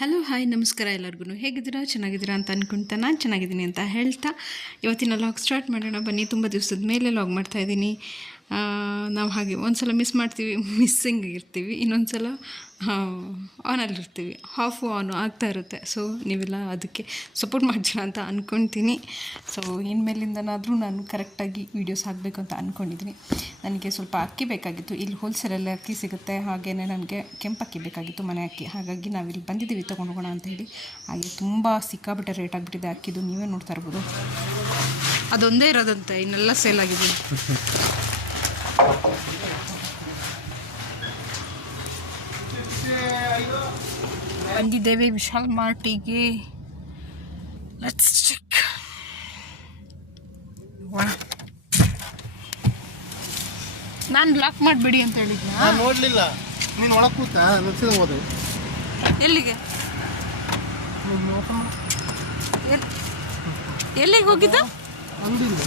Hello hi ನಮಸ್ಕಾರ ಎಲ್ಲರಿಗೂ ಹೇಗಿದ್ದೀರಾ ಚೆನ್ನಾಗಿದ್ದೀರಾ ಅಂತ ಅಂದ್ಕೊಳ್ತಾ ನಾನು ಚೆನ್ನಾಗಿದ್ದೀನಿ ಅಂತ ಹೇಳ್ತಾ ಇವತ್ತಿನ ಲಾಗ್ ಸ್ಟಾರ್ಟ್ ಮಾಡೋಣ ಬನ್ನಿ. ತುಂಬ ದಿವಸದ ಮೇಲೆ ಲಾಗ್ ಮಾಡ್ತಾಯಿದ್ದೀನಿ. ನಾವು ಹಾಗೆ ಒಂದು ಸಲ ಮಿಸ್ ಮಾಡ್ತೀವಿ, ಮಿಸ್ಸಿಂಗ್ ಇರ್ತೀವಿ, ಇನ್ನೊಂದು ಸಲ ಆನಲ್ಲಿರ್ತೀವಿ, ಹಾಫು ಆನು ಆಗ್ತಾ ಇರುತ್ತೆ. ಸೊ ನೀವೆಲ್ಲ ಅದಕ್ಕೆ ಸಪೋರ್ಟ್ ಮಾಡ್ತೀರಾ ಅಂತ ಅಂದ್ಕೊಳ್ತೀನಿ. ಸೊ ಇನ್ಮೇಲಿಂದನಾದರೂ ನಾನು ಕರೆಕ್ಟಾಗಿ ವೀಡಿಯೋಸ್ ಹಾಕಬೇಕು ಅಂತ ಅಂದ್ಕೊಂಡಿದ್ದೀನಿ. ನನಗೆ ಸ್ವಲ್ಪ ಅಕ್ಕಿ ಬೇಕಾಗಿತ್ತು, ಇಲ್ಲಿ ಹೋಲ್ಸೇಲಲ್ಲಿ ಅಕ್ಕಿ ಸಿಗುತ್ತೆ, ಹಾಗೆಯೇ ನನಗೆ ಕೆಂಪು ಅಕ್ಕಿ ಬೇಕಾಗಿತ್ತು, ಮನೆ ಅಕ್ಕಿ. ಹಾಗಾಗಿ ನಾವಿಲ್ಲಿ ಬಂದಿದ್ದೀವಿ ತೊಗೊಂಡು ಹೋಗೋಣ ಅಂತ ಹೇಳಿ. ಹಾಗೆ ತುಂಬ ಸಿಕ್ಕಾಬಿಟ್ಟೆ ರೇಟ್ ಆಗಿಬಿಟ್ಟಿದೆ ಅಕ್ಕಿದು, ನೀವೇ ನೋಡ್ತಾ ಇರ್ಬೋದು. ಅದೊಂದೇ ಇರೋದಂತೆ, ಇನ್ನೆಲ್ಲ ಸೇಲ್ ಆಗಿದೆ. ಬಂದಿದ್ದೇವೆ ವಿಶಾಲ್ ಮಾರ್ಟಿಗೆ. Let's check. ನಾನು ಲಾಕ್ ಮಾಡಬೇಡಿ ಅಂತ ಹೇಳಿದ್ದೆ. ನಾನು ನೋಡಲಿಲ್ಲ, ನೀನು ಒಳಗೆ ಕೂತ ನುಗ್ಸಿದ ಹೋದೆ. ಎಲ್ಲಿಗೆ ಎಲ್ಲಿಗೆ ಹೋಗಿದ್ದ? ಅಂಗಡಿಯಿಂದ.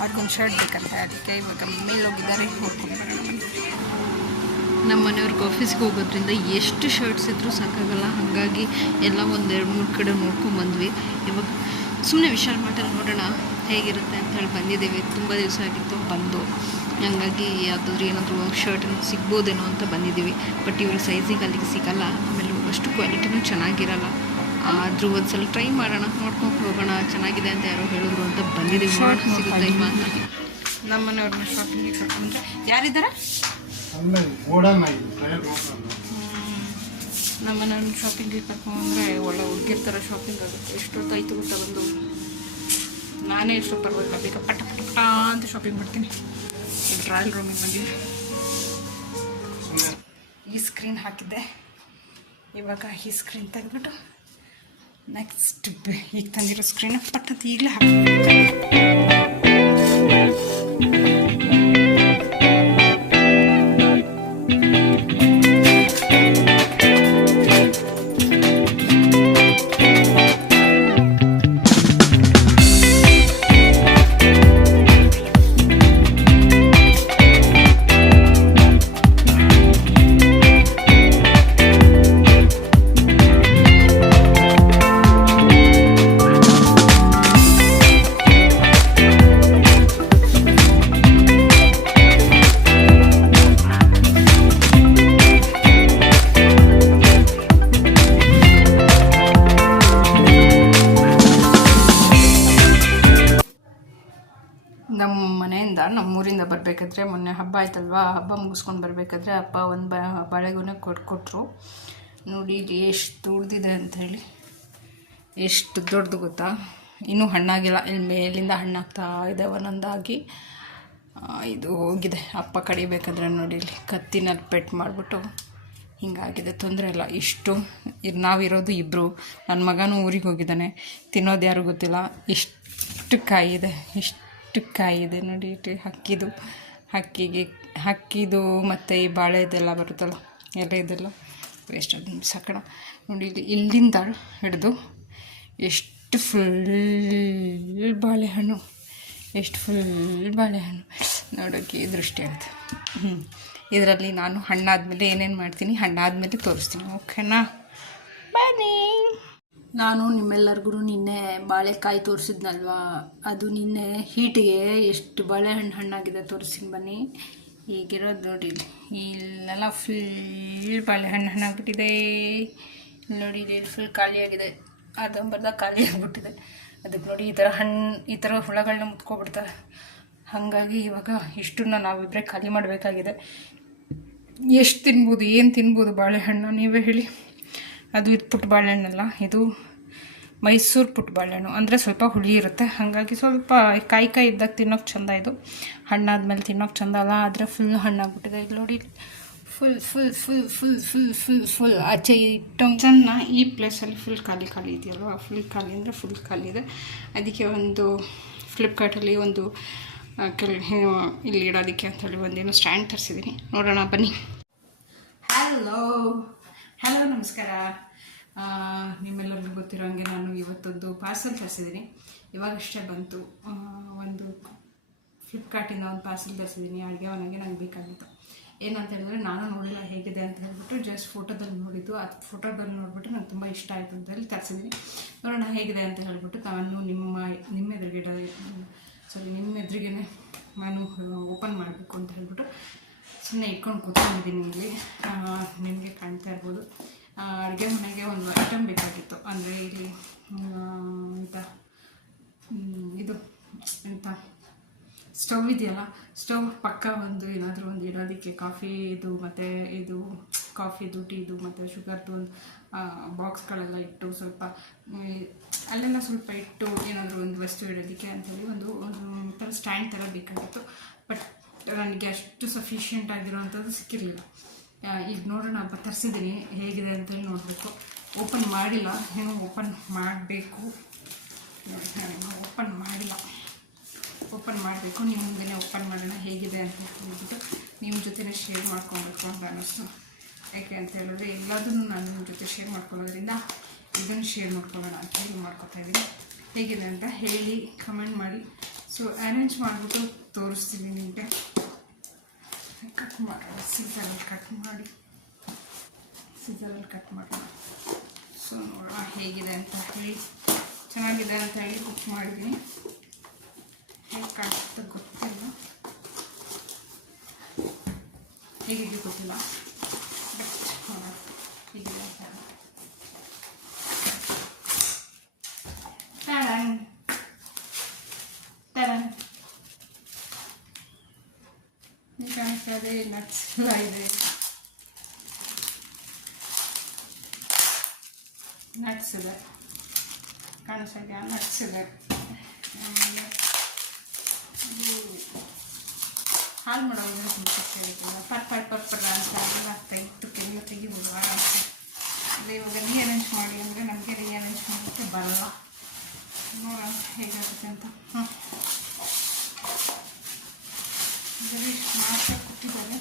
ಅವ್ರಿಗೊಂದು ಶರ್ಟ್ ಬೇಕಂತ ಅದಕ್ಕೆ ಇವಾಗ ಮೇಲೋಗಿದ್ದಾರೆ, ನೋಡ್ಕೊಂಡು ಬರೋಣ. ನಮ್ಮ ಮನೆಯವ್ರಿಗೆ ಆಫೀಸ್ಗೆ ಹೋಗೋದ್ರಿಂದ ಎಷ್ಟು ಶರ್ಟ್ಸ್ ಇದ್ದರೂ ಸಾಕಾಗಲ್ಲ, ಹಾಗಾಗಿ ಎಲ್ಲ ಒಂದು 2-3 ಕಡೆ ನೋಡ್ಕೊಂಬಂದ್ವಿ. ಇವಾಗ ಸುಮ್ಮನೆ ವಿಶಾಲ್ ಮಾರ್ಟಲ್ಲಿ ನೋಡೋಣ ಹೇಗಿರುತ್ತೆ ಅಂತ ಹೇಳಿ ಬಂದಿದ್ದೇವೆ. ತುಂಬ ದಿವಸ ಆಗಿತ್ತು ಬಂದು, ಹಾಗಾಗಿ ಯಾವುದಾದ್ರೂ ಏನಾದರೂ ಶರ್ಟನ್ನು ಸಿಗ್ಬೋದೇನೋ ಅಂತ ಬಂದಿದ್ದೀವಿ. ಬಟ್ ಇವ್ರ ಸೈಜಿಗೆ ಅಲ್ಲಿಗೆ ಸಿಗೋಲ್ಲ, ಆಮೇಲೆ ಅಷ್ಟು ಕ್ವಾಲಿಟಿನೂ ಚೆನ್ನಾಗಿರಲ್ಲ. ಆದರೂ ಒಂದು ಸಲ ಟ್ರೈ ಮಾಡೋಣ, ನೋಡ್ಕೊಂಡು ಹೋಗೋಣ. ಚೆನ್ನಾಗಿದೆ ಅಂತ ಯಾರೋ ಹೇಳಿದ್ರು ಅಂತ ಬಂದಿದ್ದೀವಿ. ಸಿಗುತ್ತಾ ಇಲ್ವಾ ಅಂತ. ನಮ್ಮ ಮನೆಯವ್ರನ್ನ ಶಾಪಿಂಗಿಗೆ ಕರ್ಕೊಂಡ್ರೆ ಯಾರಿದ್ದಾರೆ? ನಮ್ಮ ಮನೆಯವ್ರನ್ನ ಶಾಪಿಂಗಿಗೆ ಕರ್ಕೊಂಡ್ರೆ ಒಳ್ಳೆ ಹುಡುಗಿರ್ತಾರೆ, ಶಾಪಿಂಗ್ ಆಗುತ್ತೆ. ಎಷ್ಟೊತ್ತಾಯ್ತು ಗೊತ್ತಾ ಬಂದು. ನಾನೇ ಎಷ್ಟು ಪರವಾಗಿಲ್ಲ, ಬೇಗ ಪಟ ಪಟ ಪಟ ಅಂತ ಶಾಪಿಂಗ್ ಮಾಡ್ತೀನಿ. ಈಗ ಟ್ರಯಲ್ ರೂಮಿಗೆ ಬಂದಿದ್ದೆ, ಈ ಸ್ಕ್ರೀನ್ ಹಾಕಿದ್ದೆ. ಇವಾಗ ಈ ಸ್ಕ್ರೀನ್ ತೆಗೆದ್ಬಿಟ್ಟು ನೆಕ್ಸ್ಟ್ ಈಗ ತಂದಿರೋ ಸ್ಕ್ರೀನ್ ಪಟ್ಟಂತ ಈಗಲೇ ನಮ್ಮೂರಿಂದ ಬರಬೇಕಾದ್ರೆ ಮೊನ್ನೆ ಹಬ್ಬ ಆಯ್ತಲ್ವಾ, ಹಬ್ಬ ಮುಗಿಸ್ಕೊಂಡು ಬರಬೇಕಾದ್ರೆ ಅಪ್ಪ ಒಂದು ಬಾಳೆಗೊನೆ ಕೊಟ್ಟರು. ನೋಡಿ ಎಷ್ಟು ದೊಡ್ಡದಿದೆ ಅಂಥೇಳಿ, ಎಷ್ಟು ದೊಡ್ಡದು ಗೊತ್ತಾ. ಇನ್ನೂ ಹಣ್ಣಾಗಿಲ್ಲ, ಇಲ್ಲಿ ಮೇಲಿಂದ ಹಣ್ಣಾಗ್ತಾ ಇದೆ ಒಂದೊಂದಾಗಿ. ಇದು ಹೋಗಿದೆ, ಅಪ್ಪ ಕಡಿಬೇಕಾದ್ರೆ ನೋಡಿ ಇಲ್ಲಿ ಕತ್ತಿನಲ್ಲಿ ಪೆಟ್ ಮಾಡಿಬಿಟ್ಟು ಹಿಂಗಾಗಿದೆ. ತೊಂದರೆ ಇಲ್ಲ. ಇಷ್ಟು ನಾವಿರೋದು ಇಬ್ಬರು, ನನ್ನ ಮಗನೂ ಊರಿಗೆ ಹೋಗಿದ್ದಾನೆ, ತಿನ್ನೋದು ಯಾರು ಗೊತ್ತಿಲ್ಲ. ಇಷ್ಟು ಕಾಯಿದೆ, ಇಷ್ಟು ಕಾಯಿದೆ ನೋಡಿ. ಹಕ್ಕಿದು ಮತ್ತು ಈ ಬಾಳೆದೆಲ್ಲ ಬರುತ್ತಲ್ಲ ಎಲ್ಲ, ಇದೆಲ್ಲ ವೇಸ್ಟ್ ಅದನ್ನು ಸಾಕೋಣ. ನೋಡಿ ಇಲ್ಲಿಂದ ಹಿಡಿದು ಎಷ್ಟು ಫುಲ್ ಬಾಳೆಹಣ್ಣು, ಎಷ್ಟು ಫುಲ್ ಬಾಳೆಹಣ್ಣು ನೋಡೋಕ್ಕೆ ದೃಷ್ಟಿ ಆಗುತ್ತೆ. ಇದರಲ್ಲಿ ನಾನು ಹಣ್ಣಾದಮೇಲೆ ಏನೇನು ಮಾಡ್ತೀನಿ, ಹಣ್ಣಾದಮೇಲೆ ತೋರಿಸ್ತೀನಿ, ಓಕೆನಾ? ಬನ್ನಿ. ನಾನು ನಿಮ್ಮೆಲ್ಲರಿಗೂ ನಿನ್ನೆ ಬಾಳೆಕಾಯಿ ತೋರಿಸಿದ್ನಲ್ವಾ, ಅದು ನಿನ್ನೆ ಹೀಟಿಗೆ ಎಷ್ಟು ಬಾಳೆಹಣ್ಣು ಹಣ್ಣಾಗಿದೆ ತೋರಿಸ್ತೀನಿ ಬನ್ನಿ. ಈಗಿರೋದು ನೋಡಿ, ಇಲ್ಲೆಲ್ಲ ಫುಲ್ ಬಾಳೆಹಣ್ಣು ಹಣ್ಣಾಗ್ಬಿಟ್ಟಿದೆ ನೋಡಿ. ಇಲ್ಲಿ ಫುಲ್ ಖಾಲಿಯಾಗಿದೆ, ಅದಂಬರ್ದ ಖಾಲಿ ಆಗಿಬಿಟ್ಟಿದೆ. ಅದಕ್ಕೆ ನೋಡಿ ಈ ಥರ ಹುಳಗಳನ್ನ ಮುತ್ಕೊಬಿಡ್ತಾರೆ. ಹಾಗಾಗಿ ಇವಾಗ ಇಷ್ಟನ್ನ ನಾವಿಬ್ಬರೇ ಖಾಲಿ ಮಾಡಬೇಕಾಗಿದೆ. ಎಷ್ಟು ತಿನ್ಬೋದು, ಏನು ತಿನ್ಬೋದು ಬಾಳೆಹಣ್ಣು ನೀವೇ ಹೇಳಿ. ಅದು ಇದು ಪುಟ್ಟ ಬಾಳೆಹಣ್ಣಲ್ಲ, ಇದು ಮೈಸೂರು ಪುಟ್ಟ ಬಾಳೆಹಣ್ಣು, ಅಂದರೆ ಸ್ವಲ್ಪ ಹುಳಿ ಇರುತ್ತೆ. ಹಾಗಾಗಿ ಸ್ವಲ್ಪ ಕಾಯಿ ಇದ್ದಾಗ ತಿನ್ನೋಕೆ ಚೆಂದ, ಇದು ಹಣ್ಣಾದ್ಮೇಲೆ ತಿನ್ನೋಕೆ ಚೆಂದ ಅಲ್ಲ. ಆದರೆ ಫುಲ್ ಹಣ್ಣಾಗ್ಬಿಟ್ಟಿದೆ. ಇಲ್ಲಿ ನೋಡಿ, full full full full full full full ಆಚೆ ಇಟ್ಟೊಂಚನ್ನ ಈ ಪ್ಲೇಸಲ್ಲಿ ಫುಲ್ ಖಾಲಿ ಖಾಲಿ ಇದೆಯಲ್ವ, ಫುಲ್ ಖಾಲಿ ಅಂದರೆ ಫುಲ್ ಖಾಲಿ ಇದೆ. ಅದಕ್ಕೆ ಒಂದು ಫ್ಲಿಪ್ಕಾರ್ಟಲ್ಲಿ ಒಂದು ಇಲ್ಲಿ ಇಡೋದಕ್ಕೆ ಅಂಥೇಳಿ ಒಂದೇನೋ ಸ್ಟ್ಯಾಂಡ್ ತರಿಸಿದ್ದೀನಿ. ನೋಡೋಣ ಬನ್ನಿ. ಹಲೋ ನಮಸ್ಕಾರ. ನಿಮ್ಮೆಲ್ಲರಿಗೂ ಗೊತ್ತಿರೋ ಹಾಗೆ ನಾನು ಇವತ್ತೊಂದು ಪಾರ್ಸಲ್ ತರಿಸಿದ್ದೀನಿ. ಇವಾಗಷ್ಟೇ ಬಂತು. ಒಂದು ಫ್ಲಿಪ್ಕಾರ್ಟಿಂದ ಒಂದು ಪಾರ್ಸಲ್ ತರಿಸಿದ್ದೀನಿ. ಅಡುಗೆ ಮನೆಗೆ ನಂಗೆ ಬೇಕಾಗಿತ್ತು. ಏನಂತ ಹೇಳಿದ್ರೆ ನಾನು ನೋಡಿಲ್ಲ ಹೇಗಿದೆ ಅಂತ ಹೇಳ್ಬಿಟ್ಟು ಜಸ್ಟ್ ಫೋಟೋದಲ್ಲಿ ನೋಡಿದ್ದು. ಅದು ಫೋಟೋದಲ್ಲಿ ನೋಡಿಬಿಟ್ಟು ನಂಗೆ ತುಂಬ ಇಷ್ಟ ಆಯಿತು ಅಂತ ಹೇಳಿ ತರಿಸಿದ್ದೀನಿ. ನೋಡೋಣ ಹೇಗಿದೆ ಅಂತ ಹೇಳ್ಬಿಟ್ಟು ನಾನು ನಿಮ್ಮ ಎದುರಿಗೆ ನಾನು ಓಪನ್ ಮಾಡಬೇಕು ಅಂತ ಹೇಳ್ಬಿಟ್ಟು ಸುಮ್ಮನೆ ಇಟ್ಕೊಂಡು ಕೂತ್ಕೊಂಡಿದ್ದೀನಿ. ಇಲ್ಲಿ ನಿಮಗೆ ಕಾಣ್ತಾ ಇರ್ಬೋದು. ಅಡುಗೆ ಮನೆಗೆ ಒಂದು ಐಟಮ್ ಬೇಕಾಗಿತ್ತು. ಅಂದರೆ ಇಲ್ಲಿ ಇದು ಎಂಥ ಸ್ಟವ್ ಇದೆಯಲ್ಲ, ಸ್ಟವ್ ಪಕ್ಕ ಒಂದು ಏನಾದರೂ ಒಂದು ಇಡೋದಕ್ಕೆ ಕಾಫಿದು ಮತ್ತು ಇದು ಕಾಫಿದು ಟೀದು ಮತ್ತು ಶುಗರ್ದು ಒಂದು ಬಾಕ್ಸ್ಗಳೆಲ್ಲ ಇಟ್ಟು ಸ್ವಲ್ಪ ಅಲ್ಲೆಲ್ಲ ಸ್ವಲ್ಪ ಇಟ್ಟು ಏನಾದರೂ ಒಂದು ವಸ್ತು ಇಡೋದಕ್ಕೆ ಅಂಥೇಳಿ ಒಂದು ಥರ ಸ್ಟ್ಯಾಂಡ್ ಥರ ಬೇಕಾಗಿತ್ತು. ಬಟ್ ನನಗೆ ಅಷ್ಟು ಸಫಿಷಿಯೆಂಟ್ ಆಗಿರೋವಂಥದ್ದು ಸಿಕ್ಕಿರಲಿಲ್ಲ. ಈಗ ನೋಡೋಣ ತರಿಸಿದ್ದೀನಿ, ಹೇಗಿದೆ ಅಂತೇಳಿ ನೋಡಬೇಕು. ಓಪನ್ ಮಾಡಿಲ್ಲ, ಏನು ಓಪನ್ ಮಾಡಬೇಕು. ನಾನು ಓಪನ್ ಮಾಡಿಲ್ಲ, ಓಪನ್ ಮಾಡಬೇಕು. ನಿಮ್ಮ ಮುಂದೆ ಓಪನ್ ಮಾಡೋಣ ಹೇಗಿದೆ ಅಂತ ಹೇಳ್ಬಿಟ್ಟು ನಿಮ್ಮ ಜೊತೆ ಶೇರ್ ಮಾಡ್ಕೊಬೇಕು ಅಂತ ಅನ್ನಿಸ್ತು. ಯಾಕೆ ಅಂತ ಹೇಳಿದ್ರೆ ಎಲ್ಲದನ್ನು ನಾನು ನಿಮ್ಮ ಜೊತೆ ಶೇರ್ ಮಾಡ್ಕೊಳ್ಳೋದ್ರಿಂದ ಇದನ್ನು ಶೇರ್ ಮಾಡ್ಕೊಳ್ಳೋಣ ಅಂತ ಹೇಳಿ ಮಾಡ್ಕೊತಾ ಇದ್ದೀನಿ. ಹೇಗಿದೆ ಅಂತ ಹೇಳಿ ಕಮೆಂಟ್ ಮಾಡಿ. ಸೊ ಅರೇಂಜ್ ಮಾಡಿಬಿಟ್ಟು ತೋರಿಸ್ತೀನಿ ನಿಮಗೆ. ಕಟ್ ಮಾಡೋಣ, ಸೀಸರಲ್ಲಿ ಕಟ್ ಮಾಡೋಣ. ಸೊ ನೋಡೋಣ ಹೇಗಿದೆ ಅಂತ ಹೇಳಿ. ಚೆನ್ನಾಗಿದೆ ಅಂತ ಹೇಳಿ ಕುಕ್ ಮಾಡಿದ್ದೀನಿ. ಹೇಗೆ ಕಾಣಿಸುತ್ತೆ ಗೊತ್ತಿಲ್ಲ, ಹೇಗಿದೆ ಗೊತ್ತಿಲ್ಲ, ಬಟ್ ನೋಡೋಣ ಹೇಗಿದೆ ಅಂತ. ಕಾಣಿಸ್ತಾ ಇದೆ, ನಟ್ಸ್ ಎಲ್ಲ ಇದೆ. ನಟ್ಸ್ ಇದೆ, ಕಾಣಿಸ್ತಾ ಇದೆಯಾ? ನಟ್ಸ್ ಇದೆ. ಹಾಲು ಮಾಡೋದು ತುಂಬ ಕಷ್ಟ ಇರುತ್ತಲ್ಲ, ಪರ್ಪರ್ ಅಂತ ಎಲ್ಲ ತೆಗಿಬೋದು ಆರಾಮ್ಸೆ. ಅದೇ ಇವಾಗ ರೀಅರೇಂಜ್ ಮಾಡಿ ಅಂದರೆ ನಮಗೆ ರೀಅರೇಂಜ್ ಮಾಡೋಕ್ಕೆ ಬರಲ್ಲ. ನೋಡೋಣ ಹೇಗಾಗುತ್ತೆ ಅಂತ. ಮಾತ್ರ ಕೊಟ್ಟಿದ್ದಾರೆ.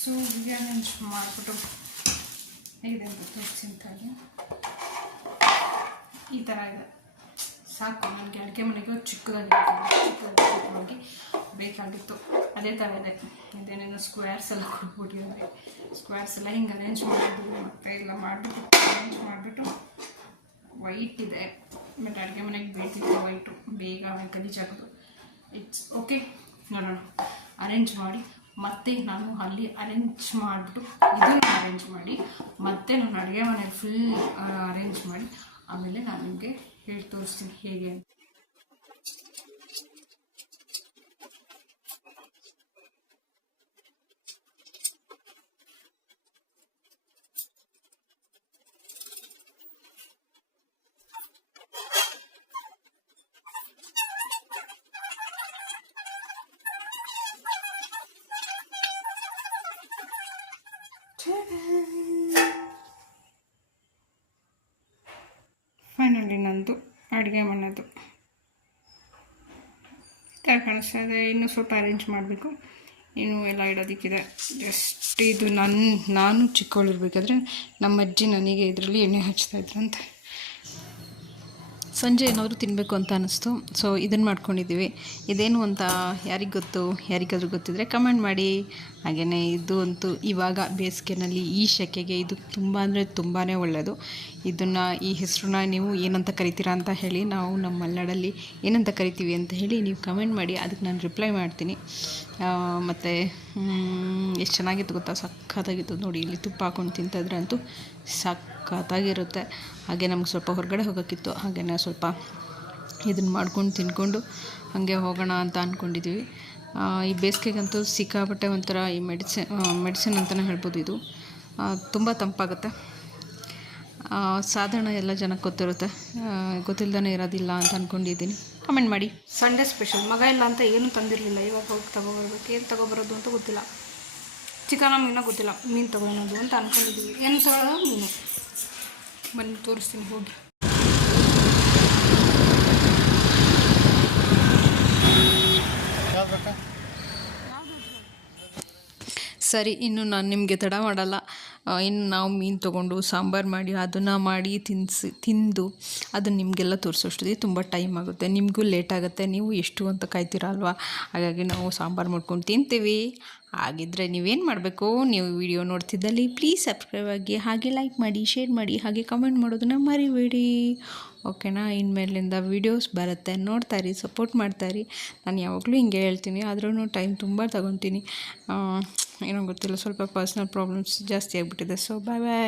ಸೊ ರೀಅರೇಂಜ್ ಮಾಡಿಬಿಟ್ಟು ಹೇಗಿದೆ ಅಂತ ತೋರಿಸಿಂತಾಗಿ ಈ ಥರ ಇದೆ. ಸಾಕು, ನನಗೆ ಅಡುಗೆ ಮನೆಗೆ ಚಿಕ್ಕದಾಗಿ ಬೇಕಾಗಿತ್ತು. ಅದೇ ಥರ ಇದೆ. ಇದೇನೇನು ಸ್ಕ್ವೇರ್ಸ್ ಎಲ್ಲ ಕೊಟ್ಬಿಟ್ಟಿದ್ದಾರೆ. ಸ್ಕ್ವೇರ್ಸ್ ಎಲ್ಲ ಹಿಂಗೆ ಅರೇಂಜ್ ಮಾಡಿದ್ವಿ ಮತ್ತು ಎಲ್ಲ ಮಾಡಿಬಿಟ್ಟು ಅರೇಂಜ್ ಮಾಡಿಬಿಟ್ಟು ವೈಟ್ ಇದೆ. ಬಟ್ ಅಡುಗೆ ಮನೆಗೆ ಬೇಕಿತ್ತು ವೈಟು, ಬೇಗ ಗಲೀಜಾಗೋದು. It's okay. ನೋಡೋಣ ಅರೇಂಜ್ ಮಾಡಿ ಮತ್ತೆ ನಾನು ಅಲ್ಲಿ ಅರೇಂಜ್ ಮಾಡಿಬಿಟ್ಟು ಇದನ್ನು ಅರೇಂಜ್ ಮಾಡಿ ಮತ್ತೆ ನಾನು ಅಡುಗೆ ಮನೆಗೆ ಫುಲ್ ಅರೇಂಜ್ ಮಾಡಿ ಆಮೇಲೆ ನಾನು ನಿಮಗೆ ಹೇಳಿ ತೋರಿಸ್ತೀನಿ ಹೇಗೆ ಅಂತ. ಫೈನಲಿ ನಂದು ಅಡುಗೆ ಮನೆಯದು ಥರ ಕಾಣಿಸ್ತಾ ಇದೆ. ಇನ್ನೂ ಸ್ವಲ್ಪ ಅರೇಂಜ್ ಮಾಡಬೇಕು, ಇನ್ನೂ ಎಲ್ಲ ಇಡೋದಕ್ಕಿದೆ. ಜಸ್ಟ್ ಇದು ನಾನು ಚಿಕ್ಕವಳಿರ್ಬೇಕಾದ್ರೆ ನಮ್ಮ ಅಜ್ಜಿ ನನಗೆ ಇದರಲ್ಲಿ ಎಣ್ಣೆ ಹಚ್ತಾಯಿದ್ರಂತೆ. ಸಂಜೆ ಏನಾದರೂ ತಿನ್ನಬೇಕು ಅಂತ ಅನ್ನಿಸ್ತು. ಸೊ ಇದನ್ನು ಮಾಡ್ಕೊಂಡಿದ್ದೀವಿ. ಇದೇನು ಅಂತ ಯಾರಿಗಾದ್ರೂ ಗೊತ್ತಿದ್ದರೆ ಕಮೆಂಟ್ ಮಾಡಿ. ಹಾಗೆಯೇ ಇದು ಅಂತೂ ಇವಾಗ ಬೇಸಿಗೆನಲ್ಲಿ ಈ ಸೆಕೆಗೆ ಇದು ತುಂಬ ಅಂದರೆ ತುಂಬಾ ಒಳ್ಳೆಯದು. ಈ ಹೆಸರನ್ನ ನೀವು ಏನಂತ ಕರಿತೀರಾ ಅಂತ ಹೇಳಿ, ನಾವು ನಮ್ಮ ಮಲೆನಾಡಲ್ಲಿ ಏನಂತ ಕರಿತೀವಿ ಅಂತ ಹೇಳಿ ನೀವು ಕಮೆಂಟ್ ಮಾಡಿ, ಅದಕ್ಕೆ ನಾನು ರಿಪ್ಲೈ ಮಾಡ್ತೀನಿ. ಮತ್ತು ಎಷ್ಟು ಚೆನ್ನಾಗಿತ್ತು ಗೊತ್ತಾ, ಸಖತ್ತಾಗಿತ್ತು. ನೋಡಿ, ಇಲ್ಲಿ ತುಪ್ಪ ಹಾಕ್ಕೊಂಡು ತಿಂತಿದ್ರೆ ಅಂತೂ ಸಖತ್ತಾಗಿರುತ್ತೆ. ಹಾಗೆ ನಮ್ಗೆ ಸ್ವಲ್ಪ ಹೊರಗಡೆ ಹೋಗೋಕ್ಕಿತ್ತು. ಹಾಗೆಯೇ ಸ್ವಲ್ಪ ಇದನ್ನು ಮಾಡ್ಕೊಂಡು ತಿನ್ಕೊಂಡು ಹಾಗೆ ಹೋಗೋಣ ಅಂತ ಅಂದ್ಕೊಂಡಿದ್ದೀವಿ. ಈ ಬೇಸಿಗೆಗಂತೂ ಸಿಕ್ಕಾಪಟ್ಟೆ ಒಂಥರ ಈ ಮೆಡಿಸಿನ್ ಅಂತಲೇ ಹೇಳ್ಬೋದು. ಇದು ತುಂಬ ತಂಪಾಗುತ್ತೆ. ಸಾಧಾರಣ ಎಲ್ಲ ಜನಕ್ಕೆ ಗೊತ್ತಿರುತ್ತೆ, ಗೊತ್ತಿಲ್ಲದೇ ಇರೋದಿಲ್ಲ ಅಂತ ಅಂದ್ಕೊಂಡಿದ್ದೀನಿ. ಕಮೆಂಟ್ ಮಾಡಿ. ಸಂಡೇ ಸ್ಪೆಷಲ್ ಮಗ ಇಲ್ಲ ಅಂತ ಏನೂ ತಂದಿರಲಿಲ್ಲ, ಇವಾಗ ಹೋಗಿ ತೊಗೊಬರ್ಬೇಕು. ಏನು ತೊಗೊಬರೋದು ಅಂತ ಗೊತ್ತಿಲ್ಲ, ಚಿಕನ ಮೀನೋ ಗೊತ್ತಿಲ್ಲ, ಮೀನು ತೊಗೊಳೋದು ಅಂತ ಅಂದ್ಕೊಂಡಿದ್ದೀವಿ. ಏನು ತೊಗೊಳ್ಳೋದು ಮೀನು, ಬನ್ನಿ ತೋರಿಸ್ತೀನಿ ಹೋಗಿ. ಸರಿ, ಇನ್ನು ನಾನು ನಿಮಗೆ ತಡ ಮಾಡಲ್ಲ. ಇನ್ನು ನಾವು ಮೀನು ತೊಗೊಂಡು ಸಾಂಬಾರು ಮಾಡಿ ಅದನ್ನು ಮಾಡಿ ತಿಂದು ಅದನ್ನು ನಿಮಗೆಲ್ಲ ತೋರಿಸೋಷ್ಟಿಗೆ ತುಂಬ ಟೈಮ್ ಆಗುತ್ತೆ, ನಿಮಗೂ ಲೇಟ್ ಆಗುತ್ತೆ. ನೀವು ಎಷ್ಟು ಅಂತ ಕಾಯ್ತೀರ ಅಲ್ವಾ? ಹಾಗಾಗಿ ನಾವು ಸಾಂಬಾರು ಮಾಡ್ಕೊಂಡು ತಿಂತೀವಿ. ಹಾಗಿದ್ದರೆ ನೀವೇನು ಮಾಡಬೇಕು, ನೀವು ವಿಡಿಯೋ ನೋಡ್ತಿದ್ದಲ್ಲಿ ಪ್ಲೀಸ್ ಸಬ್ಸ್ಕ್ರೈಬ್ ಆಗಿ, ಹಾಗೆ ಲೈಕ್ ಮಾಡಿ, ಶೇರ್ ಮಾಡಿ, ಹಾಗೆ ಕಮೆಂಟ್ ಮಾಡೋದನ್ನ ಮರಿಬೇಡಿ. ಓಕೆನಾ? ಇನ್ಮೇಲಿಂದ ವೀಡಿಯೋಸ್ ಬರುತ್ತೆ, ನೋಡ್ತಾಯಿರಿ, ಸಪೋರ್ಟ್ ಮಾಡ್ತಾಯಿರಿ. ನಾನು ಯಾವಾಗಲೂ ಹಿಂಗೆ ಹೇಳ್ತೀನಿ, ಆದ್ರೂ ಟೈಮ್ ತುಂಬ ತಗೊತೀನಿ. ಏನೋ ಗೊತ್ತಿಲ್ಲ, ಸ್ವಲ್ಪ ಪರ್ಸ್ನಲ್ ಪ್ರಾಬ್ಲಮ್ಸ್ ಜಾಸ್ತಿ ಆಗಿಬಿಟ್ಟಿದೆ. ಸೊ ಬಾಯ್ ಬಾಯ್.